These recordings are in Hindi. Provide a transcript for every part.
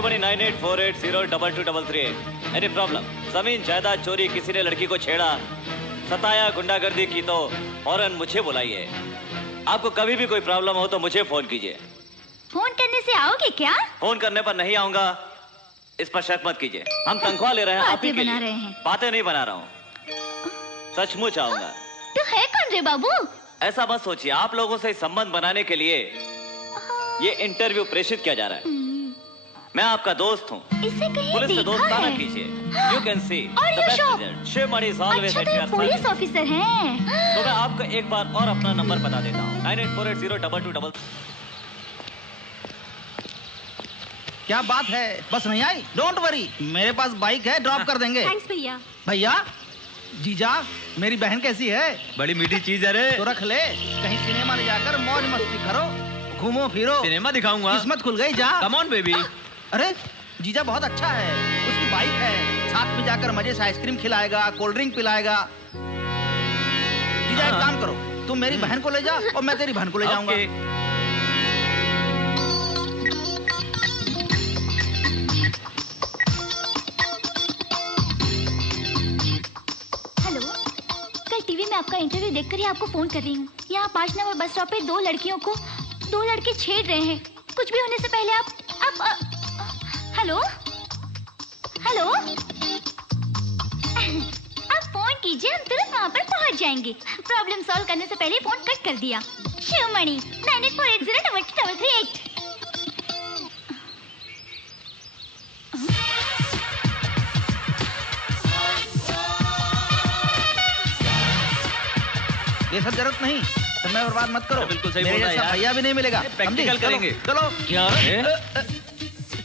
शिवमणि 9848022233। Any problem? जमीन जायदाद चोरी, किसी ने लड़की को छेड़ा, सताया, गुंडागर्दी की तो फौरन मुझे बुलाइए। आपको कभी भी कोई प्रॉब्लम हो तो मुझे फोन कीजिए। फोन करने से आओगे क्या? फोन करने पर नहीं आऊंगा, इस पर शक मत कीजिए। हम तनख्वाह ले रहे हैं, आप ही के लिए। बातें नहीं बना रहा हूँ, सचमुच आऊंगा। तो है कौन रे बाबू? ऐसा मत सोचिए, आप लोगों से संबंध बनाने के लिए ये इंटरव्यू प्रेषित किया जा रहा है। मैं आपका दोस्त हूँ, पुलिस से दोस्ताना कीजिए। You can see the best result. Sivamani is always at your service. Police officer हैं। तो मैं आपको एक बार और अपना नंबर बता देता हूँ, 9848022233। क्या बात है, बस नहीं आई? डोंट वरी, मेरे पास बाइक है, ड्रॉप कर देंगे। थैंक्स भैया। भैया, जीजा, मेरी बहन कैसी है? बड़ी मीठी चीज है रे। तो रख ले, कहीं सिनेमा ले जाकर मौज मस्ती करो, घूमो फिरो। सिनेमा दिखाऊंगा। किस्मत खुल गई जा। Come on baby. अरे जीजा बहुत अच्छा है, उसकी बाइक है, साथ में जाकर मजे से आइसक्रीम खिलाएगा, कोल्ड ड्रिंक पिलाएगा। जीजा एक काम करो, तुम मेरी बहन को ले जा और मैं तेरी बहन को ले जाऊंगा। टीवी में आपका इंटरव्यू देखकर ही आपको फोन कर रही हूँ। यहाँ 5 नंबर बस स्टॉप पे 2 लड़कियों को 2 लड़के छेड़ रहे हैं। कुछ भी होने से पहले आप हेलो हेलो आप फोन कीजिए, हम तुरंत वहाँ पर पहुँच जाएंगे। प्रॉब्लम सॉल्व करने से पहले फोन कट कर दिया। शिवमणि 9848022238। ये सब जरूरत नहीं, समय बर्बाद मत करो। बिल्कुल सही मेरे बोल रहा जैसा यार। भैया भी नहीं मिलेगा। प्रैक्टिकल करेंगे। चलो। क्या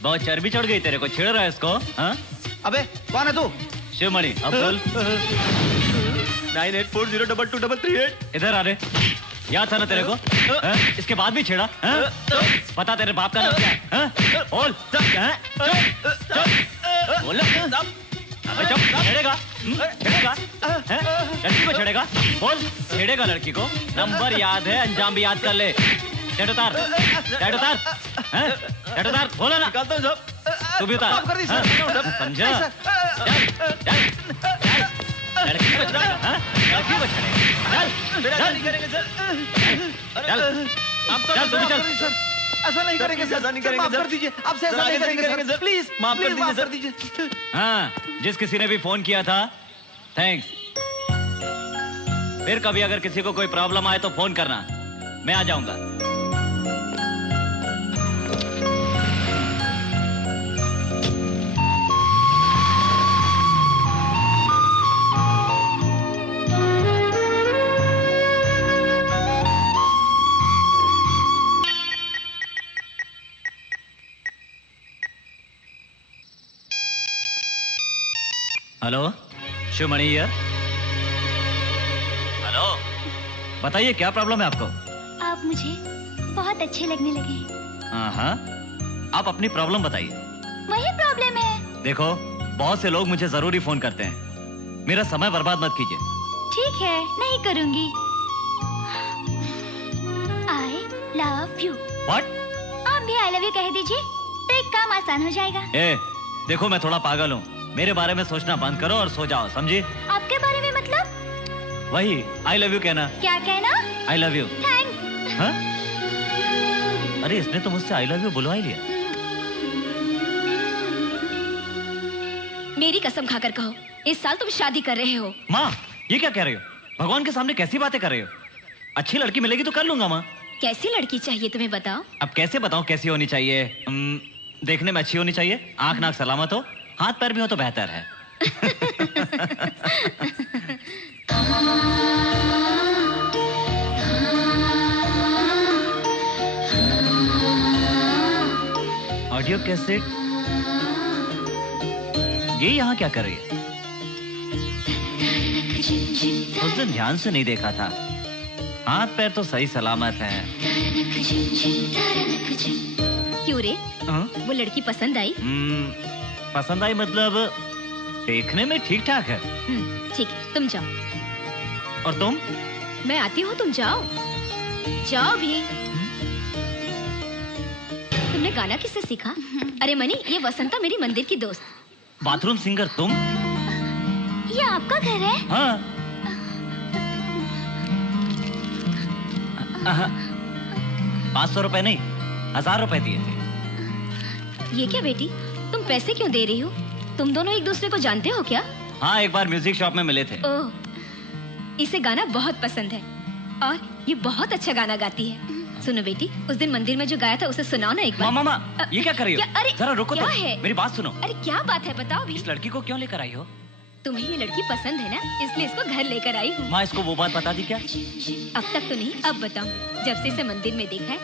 बहुत चर्बी चढ़ गई तेरे को, छेड़ रहा है इसको? हाँ? अबे कौन है तू? शिवमणि, अब बोल। 9840222238। इधर आ रे, याद था ना तेरे को? इसके बाद भी छेड़ा? पता तेरे बाप का नाम क्या है? बोल। बोल। अबे चुप, छेड़ेगा? छेड़ेगा? लड़की को छेड़ेगा? बोल, छेड़ेगा लड़की को? नंबर याद है, अंजाम भी याद कर ले। डेट उतार, डेट उतार, डेट उतार, बोला ना? निकालता हूँ सब। तू भी उतार। समझा? लड़की को छेड़ेगा? लड़की को छेड़ेगा? चल, नहीं करेंगे सर। चल, चल, तू भी चल। ऐसा नहीं करेंगे सर, ऐसा नहीं करेंगे माफ सर। कर दीजिए, आपसे ऐसा नहीं करेंगे सर, प्लीज माफ कर माफ कर दीजिए दीजिए। हाँ, जिस किसी ने भी फोन किया था, थैंक्स। फिर कभी अगर किसी को कोई प्रॉब्लम आए तो फोन करना, मैं आ जाऊंगा। Hello, Sivamani here. हेलो, बताइए क्या प्रॉब्लम है आपको? आप मुझे बहुत अच्छे लगने लगे। हाँ, आप अपनी प्रॉब्लम बताइए। वही प्रॉब्लम है। देखो, बहुत से लोग मुझे जरूरी फोन करते हैं, मेरा समय बर्बाद मत कीजिए। ठीक है, नहीं करूंगी। I love you। What? आप भी I love you कह दीजिए, तो एक काम आसान हो जाएगा। देखो मैं थोड़ा पागल हूँ, मेरे बारे में सोचना बंद करो और सो जाओ, समझी? आपके बारे में मतलब? वही आई लव यू कहना। क्या कहना? I love you. थैंक्स। हाँ? अरे इसने तो मुझसे आई लव यू बुलवा ही लिया। मेरी कसम खाकर कहो, इस साल तुम शादी कर रहे हो। माँ, ये क्या कह रही हो? भगवान के सामने कैसी बातें कर रही हो? अच्छी लड़की मिलेगी तो कर लूंगा माँ। कैसी लड़की चाहिए तुम्हें बताओ? अब कैसे बताऊँ कैसी होनी चाहिए? देखने में अच्छी होनी चाहिए, आंख नाक सलामत हो, हाथ पैर भी हो तो बेहतर है। ऑडियो कैसेट, ये यहाँ क्या कर रही है? उस दिन ध्यान से नहीं देखा था, हाथ पैर तो सही सलामत हैं। क्यों रे? वो लड़की पसंद आई? पसंद आई मतलब देखने में ठीक ठाक है। ठीक है, तुम जाओ। और तुम? मैं आती हूँ, तुम जाओ। जाओ भी। तुम तुमने गाना किससे सीखा? अरे मनी, ये वसंता मेरी मंदिर की दोस्त। बाथरूम सिंगर तुम? ये आपका घर है? हाँ। 500 रुपए नहीं, 1000 रुपए दिए थे। ये क्या बेटी, तुम पैसे क्यों दे रही हो? तुम दोनों एक दूसरे को जानते हो क्या? हाँ, एक बार म्यूजिक शॉप में मिले थे। ओह, इसे गाना बहुत पसंद है और ये बहुत अच्छा गाना गाती है। सुनो बेटी, उस दिन मंदिर में जो गाया था उसे सुनाओ ना एक बार। मामा, ये क्या कर रही हो? अरे जरा रुको क्या तो, है? मेरी बात सुनो। अरे क्या बात है, बताओ भी। इस लड़की को क्यों लेकर आई हो? तुम्हें ये लड़की पसंद है ना, इसलिए इसको घर लेकर आई हूँ। माँ, इसको वो बात बता दी क्या? अब तक तो नहीं, अब बताऊं। जब से इसे मंदिर में देखा है,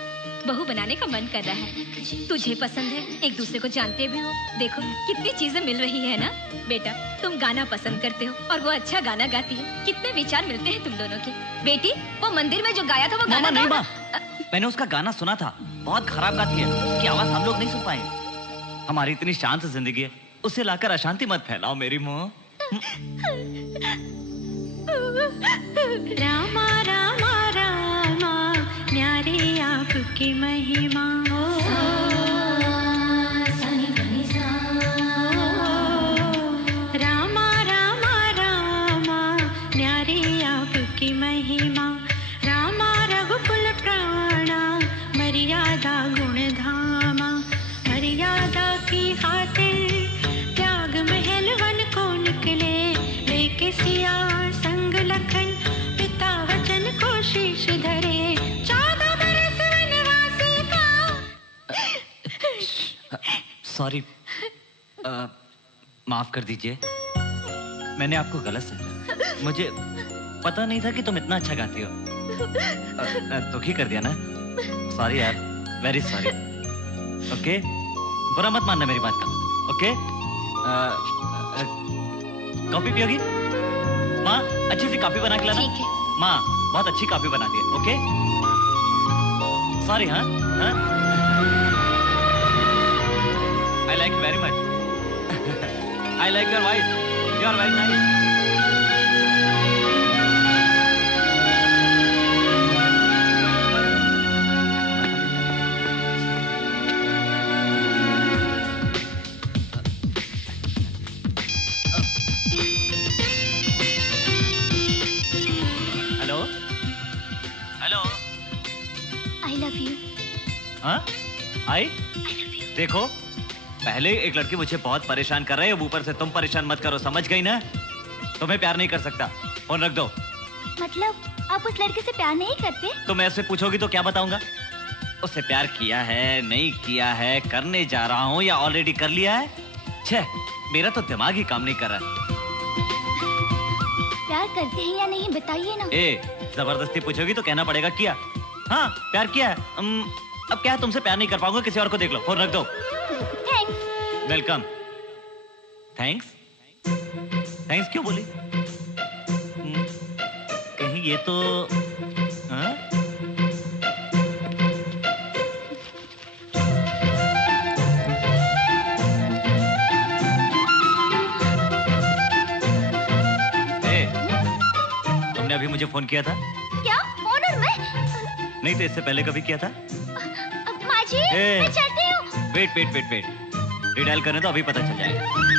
बहू बनाने का मन कर रहा है। तुझे पसंद है, एक दूसरे को जानते भी हो। देखो कितनी चीजें मिल रही है ना। बेटा, तुम गाना पसंद करते हो और वो अच्छा गाना गाती है। कितने विचार मिलते हैं तुम दोनों के। बेटी, वो मंदिर में जो गाया था वो गाना नहीं गाओ माँ, ना। मैंने उसका गाना सुना था, बहुत खराब गाती है। उसकी आवाज हम लोग नहीं सुन पाए। हमारी इतनी शांत जिंदगी है, उसे लाकर अशांति मत फैलाओ मेरी माँ। रामा रामा रामा न्यारे आपकी महिमा। रामा रामा रामा न्यारे आपकी महिमा। रामा रघुकुल प्राणा मर्यादा गुण धामा। मर्यादा की खातिर त्याग महल वन को निकले, लेके सिया संग लखन पिता वचन को शीश धरे। 14 बरस वनवासी का। सॉरी, माफ कर दीजिए, मैंने आपको गलत समझा। मुझे पता नहीं था कि तुम इतना अच्छा गाती हो। दुखी कर दिया ना? सॉरी यार, वेरी सॉरी। ओके, बुरा मत मानना मेरी बात का। ओके, कॉफी पियोगी? माँ, अच्छी सी कॉफी बना के लाना। ठीक है। माँ, बहुत अच्छी कॉफी बनाती है। Okay, sorry. हाँ, I like very much. I like your voice. You are very nice. Hello, hello. I love you. हाँ, आई? देखो, पहले एक लड़की मुझे बहुत परेशान कर रही है, अब ऊपर से तुम परेशान मत करो, समझ गई ना? तुम्हें प्यार नहीं कर सकता, फोन रख दो। मतलब आप उस लड़के से प्यार नहीं करते? तुम ऐसे पूछोगी तो क्या बताऊंगा? उससे प्यार किया है, नहीं किया है, करने जा रहा हूँ या ऑलरेडी कर लिया है? छे, मेरा तो दिमाग ही काम नहीं कर रहा। प्यार करते हैं या नहीं बताइए ना। जबरदस्ती पूछोगी तो कहना पड़ेगा किया। हाँ, प्यार किया है। अब क्या है, तुमसे प्यार नहीं कर पाऊंगा, किसी और को देख लो। फोन रख दो। थैंक्स। वेलकम। थैंक्स? थैंक्स क्यों बोली? कहीं ये तो हाँ? तुमने अभी मुझे फोन किया था? क्या फोन? और मैं? नहीं तो इससे पहले कभी किया था? माँ जी, मैं चलती हूँ। Wait wait wait wait, redial करने तो अभी पता चल जाएगा।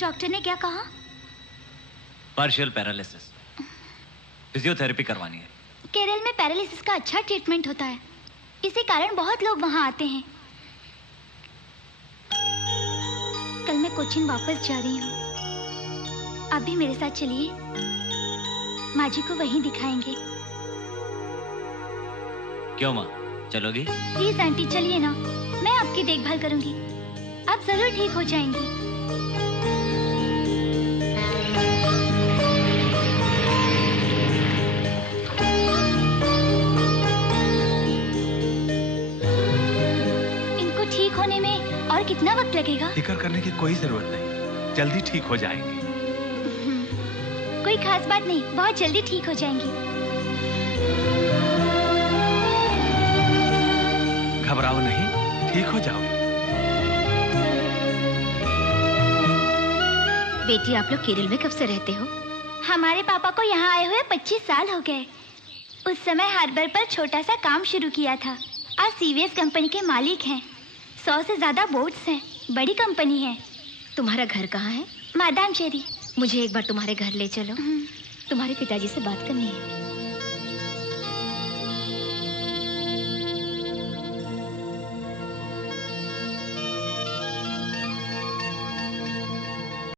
डॉक्टर ने क्या कहा? पार्शियल पैरालिसिस, फिजियोथेरेपी करवानी है। केरल में पैरालिसिस का अच्छा ट्रीटमेंट होता है, इसी कारण बहुत लोग वहां आते हैं। कल मैं कोचिन वापस जा रही हूँ, आप भी मेरे साथ चलिए, माँ जी को वहीं दिखाएंगे। क्यों माँ, चलोगी? प्लीज आंटी चलिए ना, मैं आपकी देखभाल करूंगी, आप जरूर ठीक हो जाएंगी। इतना वक्त लगेगा? फिक्र करने की कोई जरूरत नहीं, जल्दी ठीक हो जाएंगे। कोई खास बात नहीं, बहुत जल्दी ठीक हो जाएंगी। घबराओ नहीं, ठीक हो जाओगे। बेटी, आप लोग केरल में कब से रहते हो? हमारे पापा को यहाँ आए हुए 25 साल हो गए। उस समय हार्बर पर छोटा सा काम शुरू किया था। आज सीवीएस कंपनी के मालिक हैं। 100 से ज्यादा बोट्स हैं, बड़ी कंपनी है। तुम्हारा घर कहाँ है? Madame Cherie. मुझे एक बार तुम्हारे घर ले चलो, तुम्हारे पिताजी से बात करनी है।